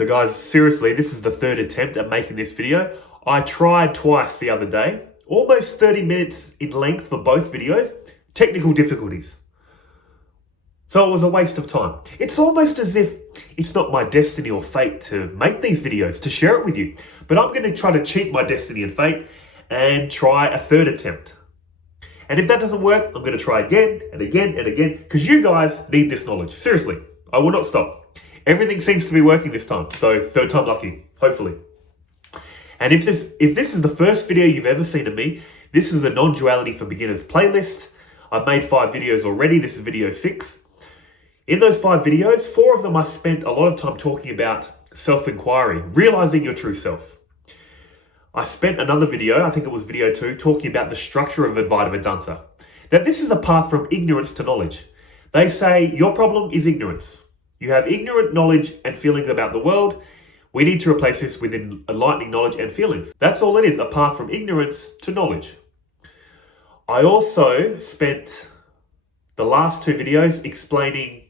So guys, seriously, this is the third attempt at making this video. I tried twice the other day, almost 30 minutes in length for both videos, technical difficulties. So it was a waste of time. It's almost as if it's not my destiny or fate to make these videos, to share it with you. But I'm going to try to cheat my destiny and fate and try a third attempt. And if that doesn't work, I'm going to try again and again and again, because you guys need this knowledge. Seriously, I will not stop. Everything seems to be working this time, so third time lucky, hopefully. And if this is the first video you've ever seen of me, this is a Non-Duality for Beginners playlist. I've made 5 videos already. This is video 6. In those 5 videos, 4 of them I spent a lot of time talking about self-inquiry, realizing your true self. I spent another video, I think it was video 2, talking about the structure of advaita Vedanta. That this is a path from ignorance to knowledge. They say your problem is ignorance. You have ignorant knowledge and feelings about the world. We need to replace this with enlightening knowledge and feelings. That's all it is, a path from ignorance to knowledge. I also spent the last 2 videos explaining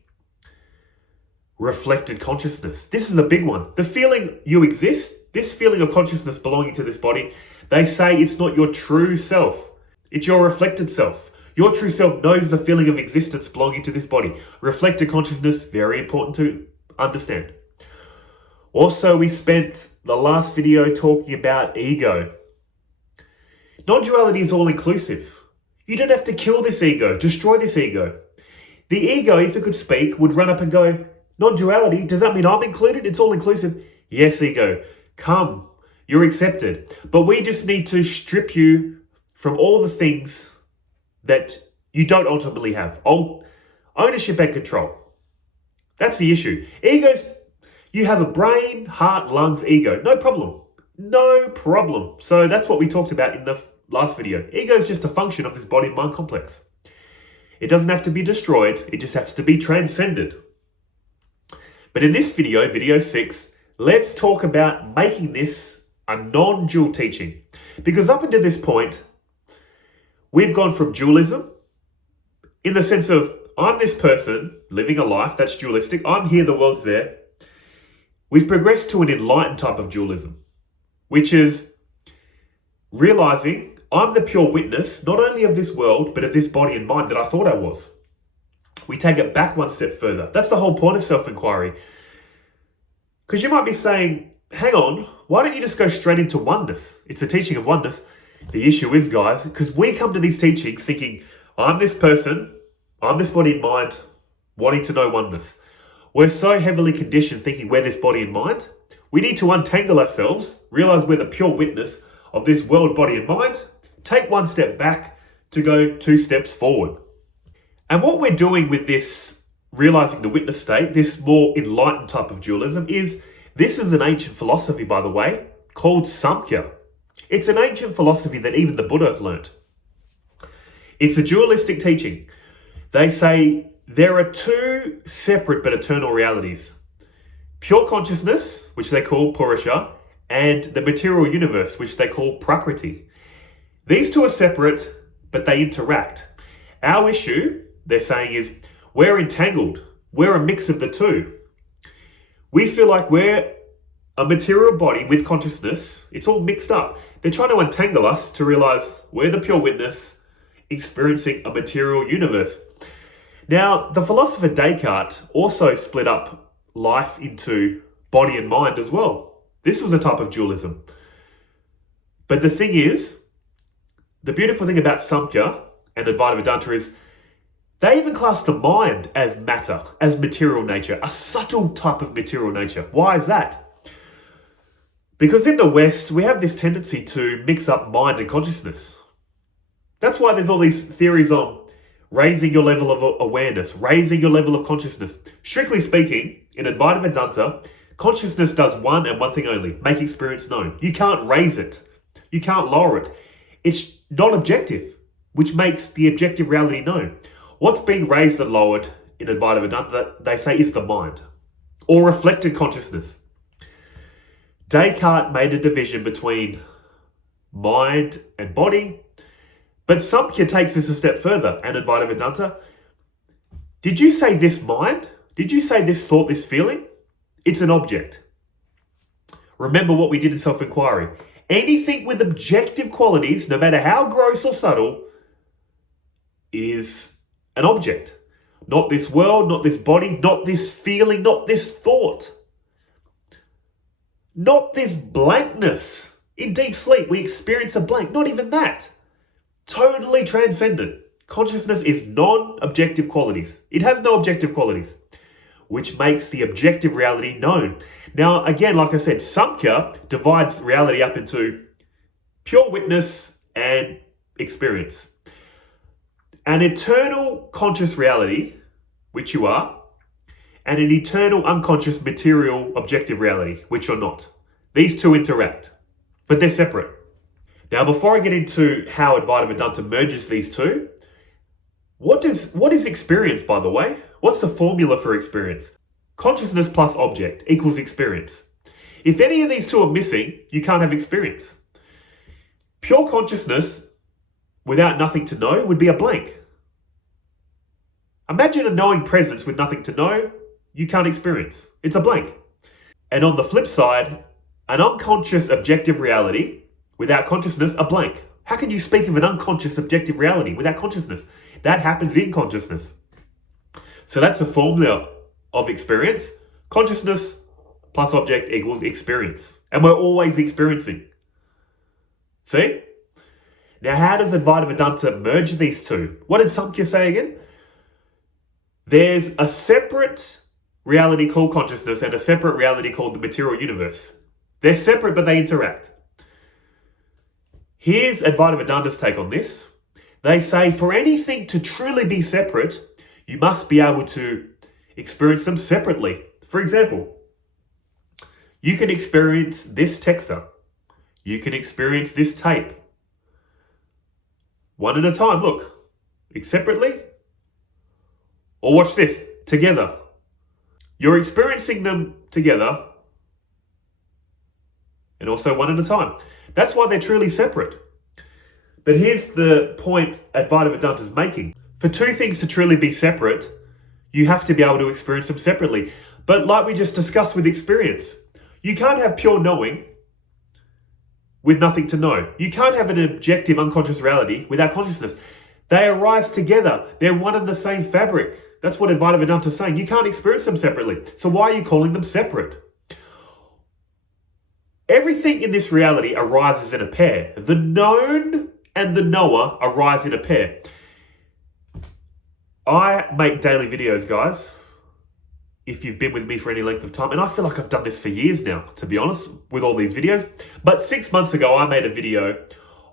reflected consciousness. This is a big one. The feeling you exist, this feeling of consciousness belonging to this body, they say it's not your true self. It's your reflected self. Your true self knows the feeling of existence belonging to this body. Reflected consciousness, very important to understand. Also, we spent the last video talking about ego. Non-duality is all-inclusive. You don't have to kill this ego, destroy this ego. The ego, if it could speak, would run up and go, non-duality, does that mean I'm included? It's all-inclusive. Yes, ego, come, you're accepted. But we just need to strip you from all the things that you don't ultimately have. Ownership and control. That's the issue. Egos, you have a brain, heart, lungs, ego. No problem. No problem. So that's what we talked about in the last video. Ego is just a function of this body-mind complex. It doesn't have to be destroyed. It just has to be transcended. But in this video, video 6, let's talk about making this a non-dual teaching. Because up until this point, we've gone from dualism in the sense of I'm this person living a life that's dualistic. I'm here, the world's there. We've progressed to an enlightened type of dualism, which is realizing I'm the pure witness, not only of this world, but of this body and mind that I thought I was. We take it back one step further. That's the whole point of self-inquiry. Because you might be saying, hang on, why don't you just go straight into oneness? It's a teaching of oneness. The issue is, guys, because we come to these teachings thinking, I'm this person, I'm this body and mind, wanting to know oneness. We're so heavily conditioned thinking we're this body and mind. We need to untangle ourselves, realize we're the pure witness of this world, body and mind, take one step back to go 2 steps forward. And what we're doing with this, realizing the witness state, this more enlightened type of dualism, this is an ancient philosophy, by the way, called samkhya. It's an ancient philosophy that even the Buddha learnt. It's a dualistic teaching. They say there are 2 separate but eternal realities. Pure consciousness, which they call purusha, and the material universe, which they call prakriti. These 2 are separate, but they interact. Our issue, they're saying, is we're entangled. We're a mix of the 2. We feel like we're a material body with consciousness. It's all mixed up. They're trying to untangle us to realize we're the pure witness experiencing a material universe. Now, the philosopher Descartes also split up life into body and mind as well. This was a type of dualism. But the thing is, the beautiful thing about samkhya and advaita Vedanta is they even class the mind as matter, as material nature, a subtle type of material nature. Why is that? Because in the West, we have this tendency to mix up mind and consciousness. That's why there's all these theories on raising your level of awareness, raising your level of consciousness. Strictly speaking, in advaita Vedanta, consciousness does one and one thing only, make experience known. You can't raise it. You can't lower it. It's non-objective, which makes the objective reality known. What's being raised and lowered in advaita Vedanta, they say, is the mind, or reflected consciousness. Descartes made a division between mind and body, but Samkhya takes this a step further, and advaita Vedanta. Did you say this mind? Did you say this thought, this feeling? It's an object. Remember what we did in self-inquiry. Anything with objective qualities, no matter how gross or subtle, is an object. Not this world, not this body, not this feeling, not this thought. Not this blankness. In deep sleep, we experience a blank. Not even that. Totally transcendent. Consciousness is non-objective qualities. It has no objective qualities, which makes the objective reality known. Now, again, like I said, samkhya divides reality up into pure witness and experience. An eternal conscious reality, which you are, and an eternal unconscious material objective reality, which you're not. These two interact, but they're separate. Now, before I get into how Advaita Vedanta merges these two, what is experience, by the way? What's the formula for experience? Consciousness plus object equals experience. If any of these two are missing, you can't have experience. Pure consciousness without nothing to know would be a blank. Imagine a knowing presence with nothing to know, you can't experience. It's a blank. And on the flip side, an unconscious objective reality without consciousness, a blank. How can you speak of an unconscious objective reality without consciousness? That happens in consciousness. So that's a formula of experience. Consciousness plus object equals experience. And we're always experiencing. See? Now, how does Advaita Vedanta merge these two? What did Samkhya say again? There's a separate reality called consciousness and a separate reality called the material universe. They're separate, but they interact. Here's Advaita Vedanta's take on this. They say for anything to truly be separate, you must be able to experience them separately. For example, you can experience this texture. You can experience this tape. One at a time, look. Separately. Or watch this, together. You're experiencing them together and also one at a time. That's why they're truly separate. But here's the point Advaita Vedanta is making. For two things to truly be separate, you have to be able to experience them separately. But like we just discussed with experience, you can't have pure knowing with nothing to know. You can't have an objective unconscious reality without consciousness. They arise together. They're one and the same fabric. That's what Advaita Vedanta is saying. You can't experience them separately. So why are you calling them separate? Everything in this reality arises in a pair. The known and the knower arise in a pair. I make daily videos, guys, if you've been with me for any length of time, and I feel like I've done this for years now, to be honest, with all these videos. But 6 months ago, I made a video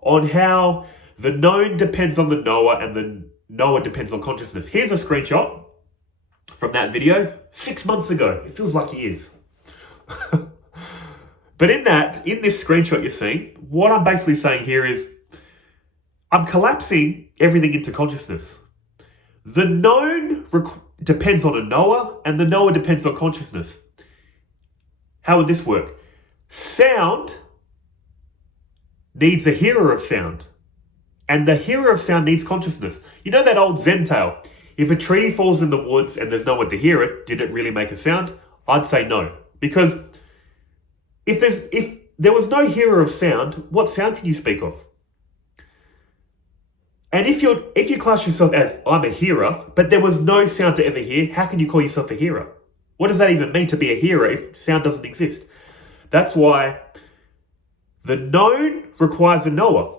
on how the known depends on the knower and the knower depends on consciousness. Here's a screenshot from that video 6 months ago. It feels like years. But in this screenshot you're seeing, what I'm basically saying here is I'm collapsing everything into consciousness. The known depends on a knower and the knower depends on consciousness. How would this work? Sound needs a hearer of sound. And the hearer of sound needs consciousness. You know that old Zen tale? If a tree falls in the woods and there's no one to hear it, did it really make a sound? I'd say no. Because if there was no hearer of sound, what sound can you speak of? And if you class yourself as I'm a hearer, but there was no sound to ever hear, how can you call yourself a hearer? What does that even mean to be a hearer if sound doesn't exist? That's why the known requires a knower.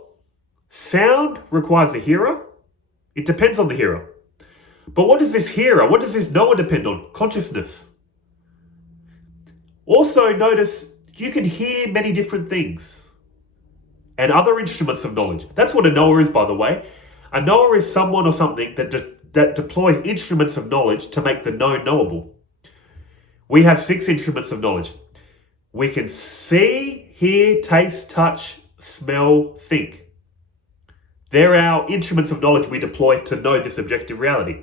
Sound requires a hearer. It depends on the hearer. But what does this knower depend on? Consciousness. Also notice you can hear many different things and other instruments of knowledge. That's what a knower is, by the way. A knower is someone or something that deploys instruments of knowledge to make the known knowable. We have 6 instruments of knowledge. We can see, hear, taste, touch, smell, think. They're our instruments of knowledge we deploy to know this objective reality.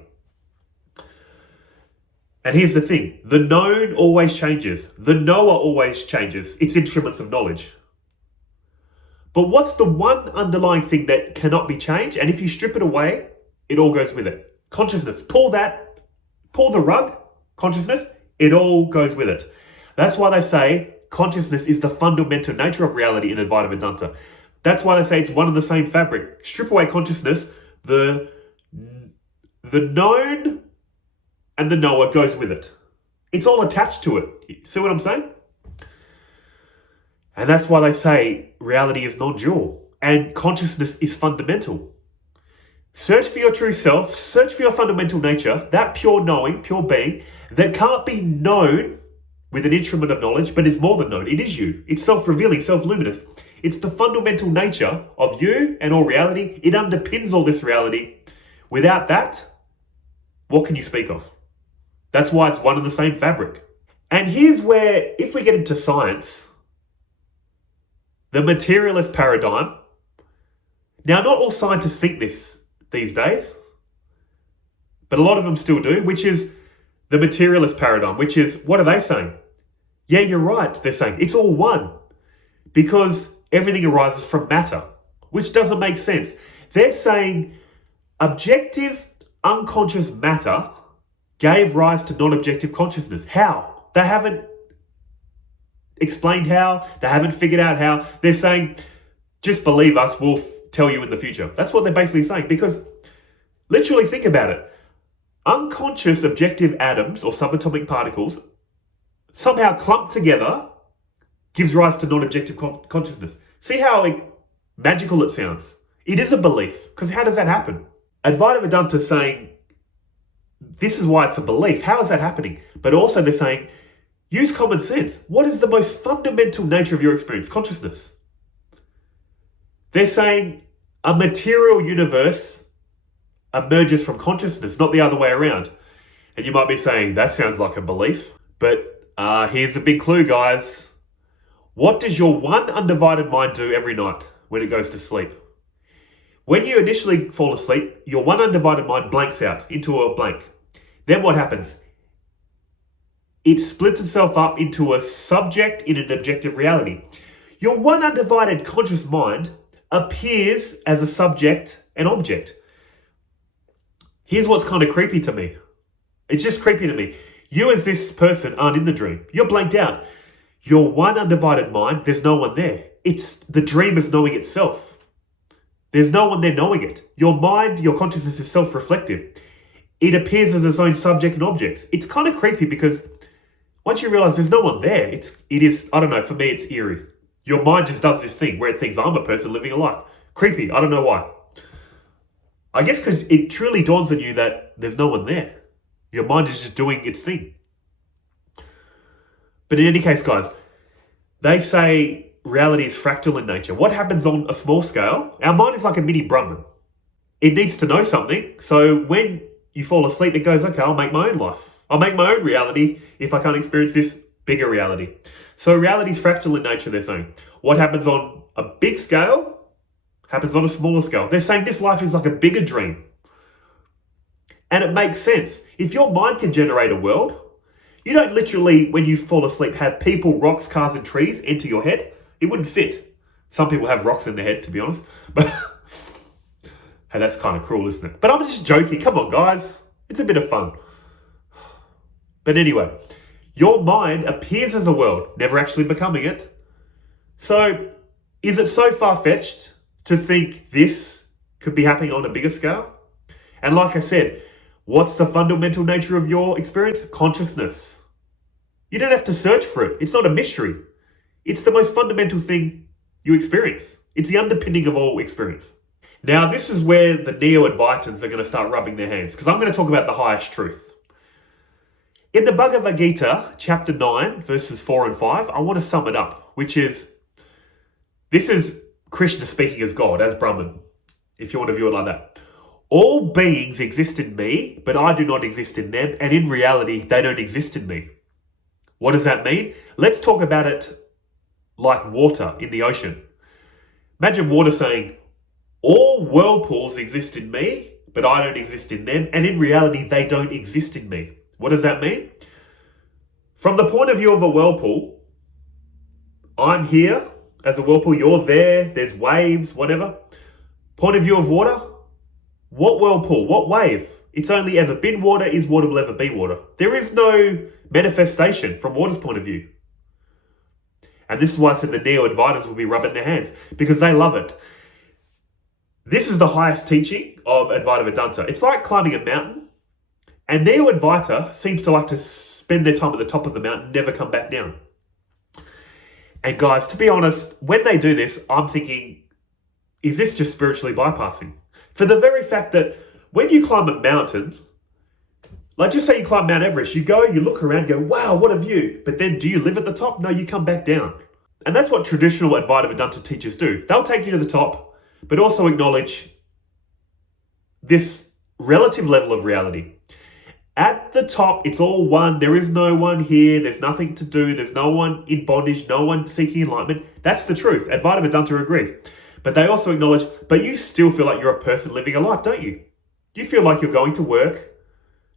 And here's the thing, the known always changes. The knower always changes. It's instruments of knowledge. But what's the one underlying thing that cannot be changed? And if you strip it away, it all goes with it. Consciousness. Pull the rug, consciousness, it all goes with it. That's why they say consciousness is the fundamental nature of reality in Advaita Vedanta. That's why they say it's one and the same fabric. Strip away consciousness, the known and the knower goes with it. It's all attached to it. See what I'm saying? And that's why they say reality is non-dual and consciousness is fundamental. Search for your true self, search for your fundamental nature, that pure knowing, pure being, that can't be known with an instrument of knowledge, but is more than known. It is you. It's self-revealing, self-luminous. It's the fundamental nature of you and all reality. It underpins all this reality. Without that, what can you speak of? That's why it's one and the same fabric. And here's where, if we get into science, the materialist paradigm, now not all scientists think this these days, but a lot of them still do, which is the materialist paradigm, which is, what are they saying? Yeah, you're right, they're saying. It's all one, because everything arises from matter, which doesn't make sense. They're saying objective, unconscious matter gave rise to non-objective consciousness. How? They haven't explained how. They haven't figured out how. They're saying, just believe us, we'll tell you in the future. That's what they're basically saying, because literally think about it. Unconscious objective atoms or subatomic particles somehow clumped together gives rise to non-objective consciousness. See how magical it sounds? It is a belief, because how does that happen? Advaita Vedanta is saying, this is why it's a belief. How is that happening? But also they're saying, use common sense. What is the most fundamental nature of your experience? Consciousness. They're saying a material universe emerges from consciousness, not the other way around. And you might be saying, that sounds like a belief. But here's a big clue, guys. What does your one undivided mind do every night when it goes to sleep? When you initially fall asleep, your one undivided mind blanks out into a blank. Then what happens? It splits itself up into a subject in an objective reality. Your one undivided conscious mind appears as a subject and object. Here's what's kind of creepy to me. It's just creepy to me. You as this person aren't in the dream. You're blanked out. Your one undivided mind, there's no one there. It's the dream is knowing itself. There's no one there knowing it. Your mind, your consciousness is self-reflective. It appears as its own subject and object. It's kind of creepy because once you realize there's no one there, it is, I don't know, for me it's eerie. Your mind just does this thing where it thinks I'm a person living a life. Creepy, I don't know why. I guess because it truly dawns on you that there's no one there. Your mind is just doing its thing. But in any case, guys, they say reality is fractal in nature. What happens on a small scale? Our mind is like a mini Brahman. It needs to know something. So when you fall asleep, it goes, okay, I'll make my own life. I'll make my own reality if I can't experience this bigger reality. So reality is fractal in nature, they're saying. What happens on a big scale happens on a smaller scale. They're saying this life is like a bigger dream. And it makes sense. If your mind can generate a world, you don't literally, when you fall asleep, have people, rocks, cars, and trees enter your head. It wouldn't fit. Some people have rocks in their head, to be honest. But hey, that's kind of cruel, isn't it? But I'm just joking. Come on, guys. It's a bit of fun. But anyway, your mind appears as a world, never actually becoming it. So, is it so far-fetched to think this could be happening on a bigger scale? And like I said, what's the fundamental nature of your experience? Consciousness. You don't have to search for it. It's not a mystery. It's the most fundamental thing you experience. It's the underpinning of all experience. Now, this is where the neo-advaitins are going to start rubbing their hands, because I'm going to talk about the highest truth. In the Bhagavad Gita, chapter 9, verses 4 and 5, I want to sum it up, which is, this is Krishna speaking as God, as Brahman, if you want to view it like that. All beings exist in me, but I do not exist in them, and in reality, they don't exist in me. What does that mean? Let's talk about it like water in the ocean. Imagine water saying, all whirlpools exist in me, but I don't exist in them, and in reality, they don't exist in me. What does that mean? From the point of view of a whirlpool, I'm here as a whirlpool, you're there, there's waves, whatever. Point of view of water, what whirlpool, what wave? It's only ever been water, is water, will ever be water. There is no manifestation from water's point of view. And this is why I said the neo-advaitas will be rubbing their hands, because they love it. This is the highest teaching of Advaita Vedanta. It's like climbing a mountain, and neo-advaita seems to like to spend their time at the top of the mountain, never come back down. And guys, to be honest, when they do this, I'm thinking, is this just spiritually bypassing? For the very fact that when you climb a mountain, like just say you climb Mount Everest, you go, you look around, go, wow, what a view. But then do you live at the top? No, you come back down. And that's what traditional Advaita Vedanta teachers do. They'll take you to the top, but also acknowledge this relative level of reality. At the top, it's all one. There is no one here. There's nothing to do. There's no one in bondage, no one seeking enlightenment. That's the truth. Advaita Vedanta agrees. But they also acknowledge, but you still feel like you're a person living a life, don't you? You feel like you're going to work,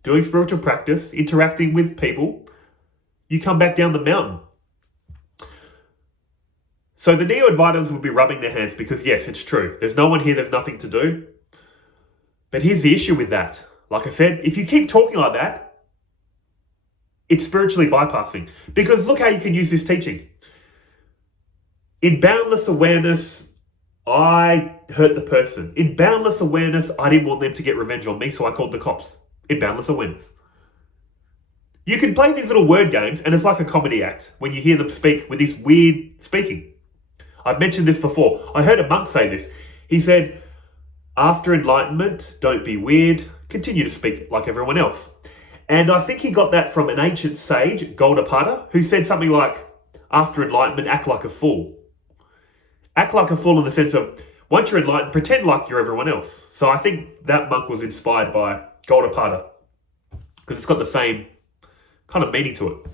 doing spiritual practice, interacting with people. You come back down the mountain. So the neo-advaitas will be rubbing their hands because yes, it's true. There's no one here, there's nothing to do. But here's the issue with that. Like I said, if you keep talking like that, it's spiritually bypassing. Because look how you can use this teaching. In boundless awareness, I hurt the person. In boundless awareness, I didn't want them to get revenge on me, so I called the cops. In boundless awareness. You can play these little word games, and it's like a comedy act when you hear them speak with this weird speaking. I've mentioned this before. I heard a monk say this. He said, after enlightenment, don't be weird, continue to speak like everyone else. And I think he got that from an ancient sage, Gaudapada, who said something like, after enlightenment, act like a fool. Act like a fool in the sense of, once you're enlightened, pretend like you're everyone else. So I think that monk was inspired by Gaudapada, because it's got the same kind of meaning to it.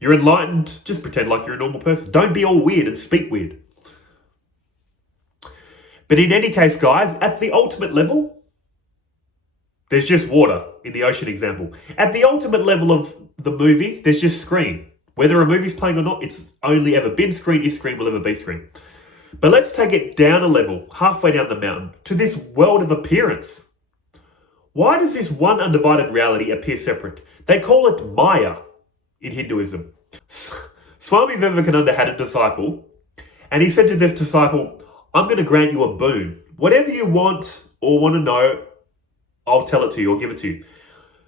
You're enlightened, just pretend like you're a normal person. Don't be all weird and speak weird. But in any case, guys, at the ultimate level, there's just water in the ocean example. At the ultimate level of the movie, there's just screen. Whether a movie's playing or not, it's only ever been screen, is screen, will ever be screen. But let's take it down a level, halfway down the mountain, to this world of appearance. Why does this one undivided reality appear separate? They call it Maya in Hinduism. Swami Vivekananda had a disciple, and he said to this disciple, I'm going to grant you a boon. Whatever you want or want to know, I'll tell it to you or give it to you.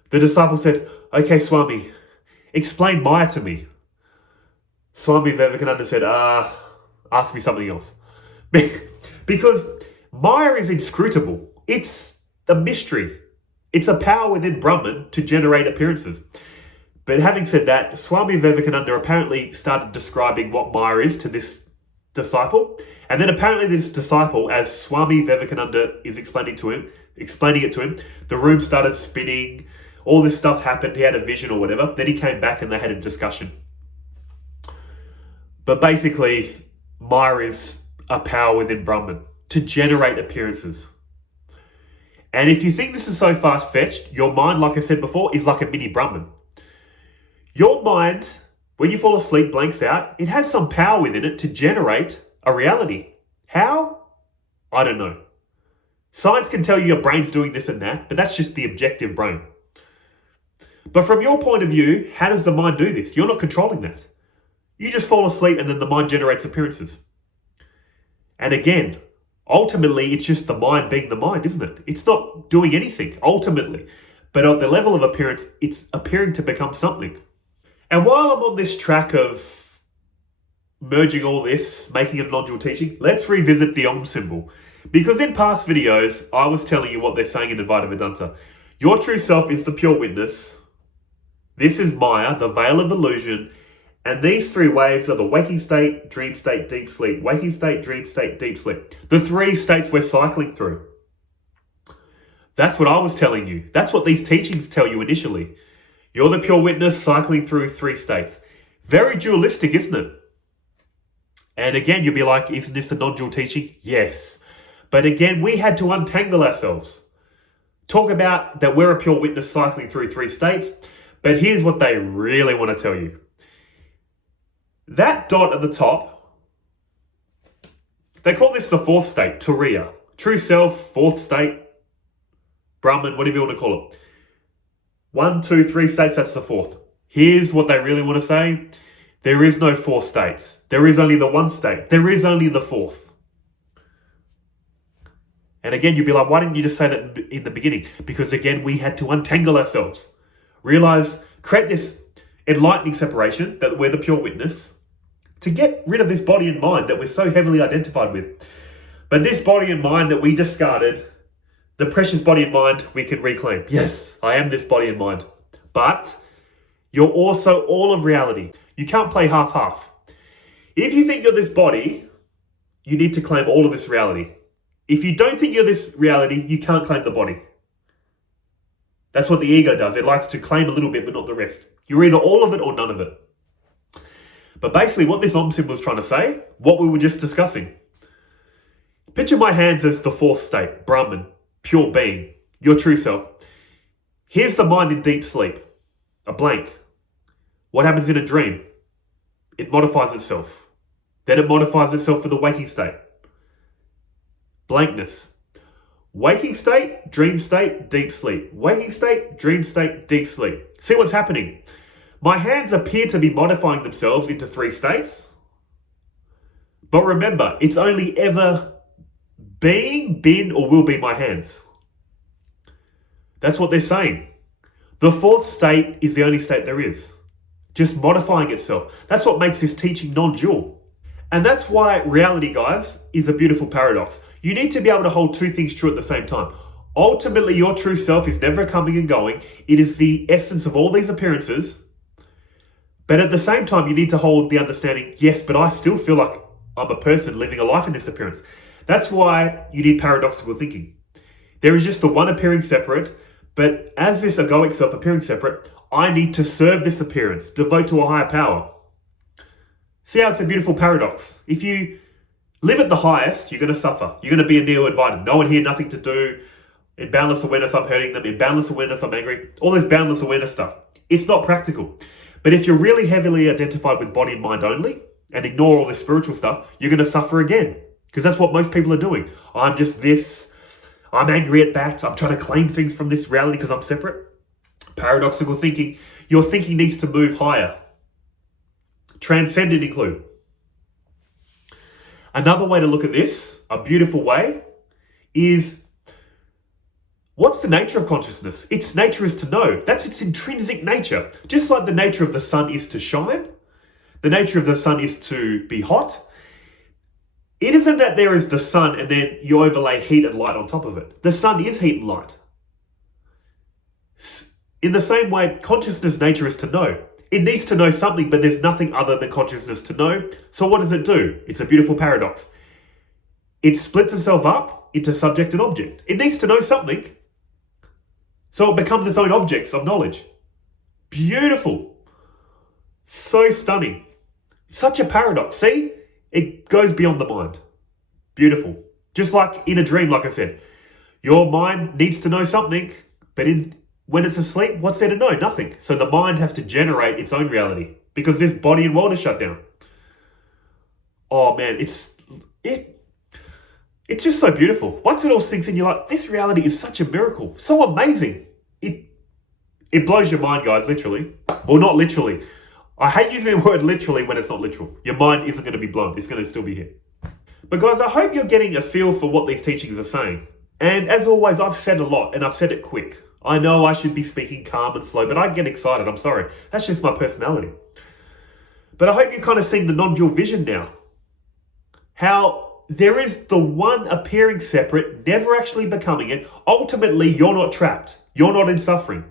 The disciple said, okay, Swami, explain Maya to me. Swami Vivekananda said, ask me something else. Because Maya is inscrutable. It's a mystery. It's a power within Brahman to generate appearances. But having said that, Swami Vivekananda apparently started describing what Maya is to this disciple. And then apparently this disciple, as Swami Vivekananda is explaining it to him, the room started spinning, all this stuff happened, he had a vision or whatever. Then he came back and they had a discussion. But basically, Maya is a power within Brahman to generate appearances. And if you think this is so far-fetched, your mind, like I said before, is like a mini Brahman. Your mind, when you fall asleep, blanks out. It has some power within it to generate a reality. How? I don't know. Science can tell you your brain's doing this and that, but that's just the objective brain. But from your point of view, how does the mind do this? You're not controlling that. You just fall asleep and then the mind generates appearances. And again, ultimately, it's just the mind being the mind, isn't it? It's not doing anything, ultimately. But at the level of appearance, it's appearing to become something. And while I'm on this track of merging all this, making a non-dual teaching, let's revisit the Om symbol. Because in past videos, I was telling you what they're saying in Advaita Vedanta. Your true self is the pure witness. This is Maya, the veil of illusion. And these three waves are the waking state, dream state, deep sleep. Waking state, dream state, deep sleep. The three states we're cycling through. That's what I was telling you. That's what these teachings tell you initially. You're the pure witness cycling through three states. Very dualistic, isn't it? And again, you'll be like, isn't this a non-dual teaching? Yes. But again, we had to untangle ourselves. Talk about that we're a pure witness cycling through three states. But here's what they really want to tell you. That dot at the top, they call this the fourth state, Turiya. True self, fourth state, Brahman, whatever you want to call it. 1, 2, 3 states, that's the fourth. Here's what they really want to say. There is no four states. There is only the one state. There is only the fourth. And again, you'll be like, why didn't you just say that in the beginning? Because again, we had to untangle ourselves. Realize, create this enlightening separation that we're the pure witness to get rid of this body and mind that we're so heavily identified with. But this body and mind that we discarded, the precious body and mind we can reclaim. Yes, I am this body and mind. But you're also all of reality. You can't play half-half. If you think you're this body, you need to claim all of this reality. If you don't think you're this reality, you can't claim the body. That's what the ego does. It likes to claim a little bit, but not the rest. You're either all of it or none of it. But basically what this Om symbol is trying to say, what we were just discussing. Picture my hands as the fourth state, Brahman, pure being, your true self. Here's the mind in deep sleep, a blank. What happens in a dream? It modifies itself. Then it modifies itself for the waking state. Blankness. Waking state, dream state, deep sleep. Waking state, dream state, deep sleep. See what's happening? My hands appear to be modifying themselves into three states. But remember, it's only ever been, or will be my hands. That's what they're saying. The fourth state is the only state there is. Just modifying itself. That's what makes this teaching non-dual. And that's why reality, guys, is a beautiful paradox. You need to be able to hold two things true at the same time. Ultimately, your true self is never coming and going. It is the essence of all these appearances. But at the same time, you need to hold the understanding, yes, but I still feel like I'm a person living a life in this appearance. That's why you need paradoxical thinking. There is just the one appearing separate, but as this egoic self appearing separate, I need to serve this appearance, devote to a higher power. See how it's a beautiful paradox? If you live at the highest, you're going to suffer. You're going to be a neo-advaita. No one here, nothing to do. In boundless awareness, I'm hurting them. In boundless awareness, I'm angry. All this boundless awareness stuff. It's not practical. But if you're really heavily identified with body and mind only, and ignore all this spiritual stuff, you're going to suffer again. Because that's what most people are doing. I'm just this. I'm angry at that. I'm trying to claim things from this reality because I'm separate. Paradoxical thinking. Your thinking needs to move higher. Transcendent include. Another way to look at this, a beautiful way, is what's the nature of consciousness? Its nature is to know. That's its intrinsic nature. Just like the nature of the sun is to shine, the nature of the sun is to be hot. It isn't that there is the sun and then you overlay heat and light on top of it. The sun is heat and light. In the same way, consciousness nature is to know. It needs to know something, but there's nothing other than consciousness to know. So what does it do? It's a beautiful paradox. It splits itself up into subject and object. It needs to know something. So it becomes its own objects of knowledge. Beautiful. So stunning. Such a paradox. See? It goes beyond the mind. Beautiful. Just like in a dream, like I said. Your mind needs to know something, but when it's asleep, what's there to know? Nothing. So the mind has to generate its own reality because this body and world is shut down. Oh man, it's just so beautiful. Once it all sinks in, you're like, this reality is such a miracle. So amazing. It blows your mind, guys, literally. Well, not literally. I hate using the word literally when it's not literal. Your mind isn't going to be blown. It's going to still be here. But guys, I hope you're getting a feel for what these teachings are saying. And as always, I've said a lot and I've said it quick. I know I should be speaking calm and slow, but I get excited. I'm sorry. That's just my personality. But I hope you're kind of seeing the non-dual vision now. How there is the one appearing separate, never actually becoming it. Ultimately, you're not trapped. You're not in suffering.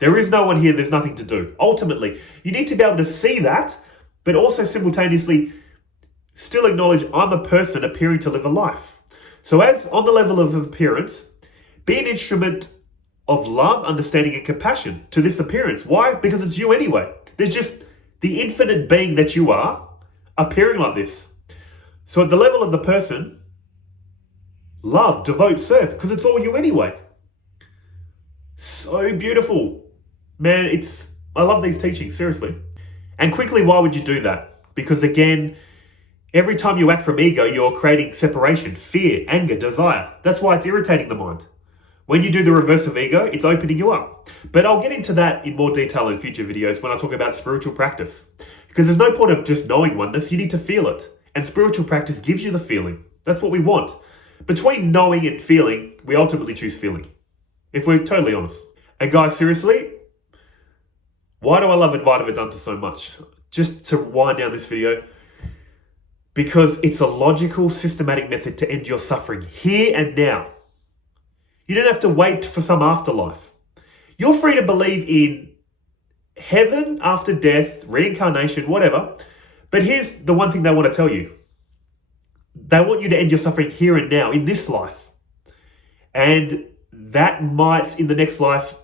There is no one here. There's nothing to do. Ultimately, you need to be able to see that, but also simultaneously still acknowledge I'm a person appearing to live a life. So as on the level of appearance, be an instrument of love, understanding, and compassion to this appearance. Why? Because it's you anyway. There's just the infinite being that you are appearing like this. So at the level of the person, love, devote, serve, because it's all you anyway. So beautiful. Man, I love these teachings, seriously. And quickly, why would you do that? Because again, every time you act from ego, you're creating separation, fear, anger, desire. That's why it's irritating the mind. When you do the reverse of ego, it's opening you up. But I'll get into that in more detail in future videos when I talk about spiritual practice. Because there's no point of just knowing oneness, you need to feel it. And spiritual practice gives you the feeling. That's what we want. Between knowing and feeling, we ultimately choose feeling, if we're totally honest. And guys, seriously, why do I love Advaita Vedanta so much? Just to wind down this video, because it's a logical, systematic method to end your suffering here and now. You don't have to wait for some afterlife. You're free to believe in heaven after death, reincarnation, whatever. But here's the one thing they want to tell you. They want you to end your suffering here and now, in this life. And that might, in the next life,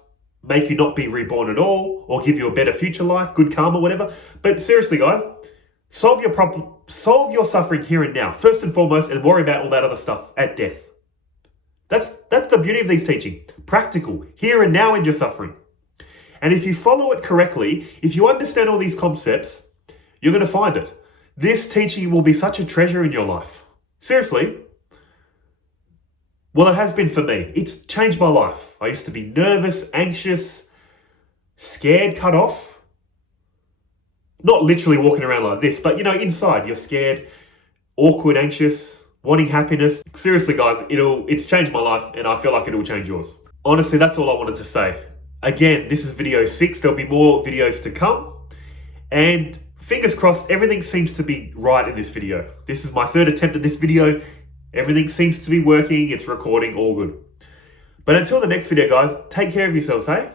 make you not be reborn at all, or give you a better future life, good karma, whatever. But seriously, guys, solve your problem, solve your suffering here and now, first and foremost, and worry about all that other stuff at death. That's the beauty of these teachings. Practical, here and now, end your suffering. And if you follow it correctly, if you understand all these concepts, you're going to find it. This teaching will be such a treasure in your life. Seriously. Well, it has been for me. It's changed my life. I used to be nervous, anxious, scared, cut off. Not literally walking around like this, but inside you're scared, awkward, anxious, wanting happiness. Seriously, guys, it's changed my life, and I feel like it will change yours. Honestly, that's all I wanted to say. Again, this is video 6. There'll be more videos to come. And fingers crossed, everything seems to be right in this video. This is my 3rd attempt at this video. Everything seems to be working. It's recording, all good. But until the next video, guys, take care of yourselves, hey?